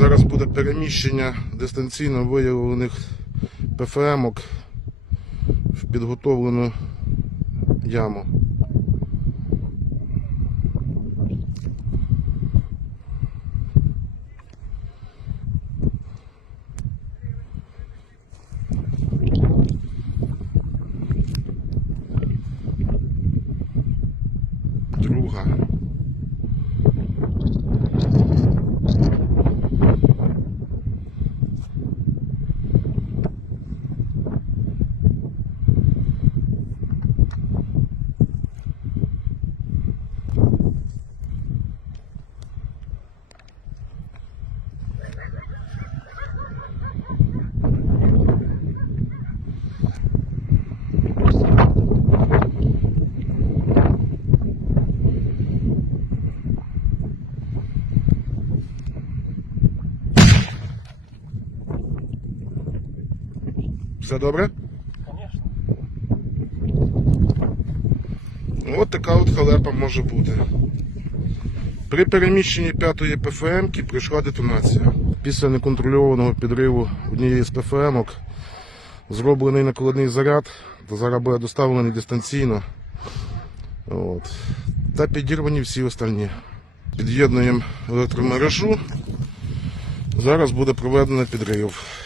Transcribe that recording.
Зараз буде переміщення дистанційно виявлених ПФМок в підготовлену яму. Друга. Все добре? Конечно. От така от халепа може бути. При переміщенні п'ятої ПФМ прийшла детонація. Після неконтрольованого підриву однієї з ПФМ зроблений накладний заряд, зараз буде доставлений дистанційно. От. Та підірвані всі остальні. Під'єднуємо електромережу. Зараз буде проведено підрив.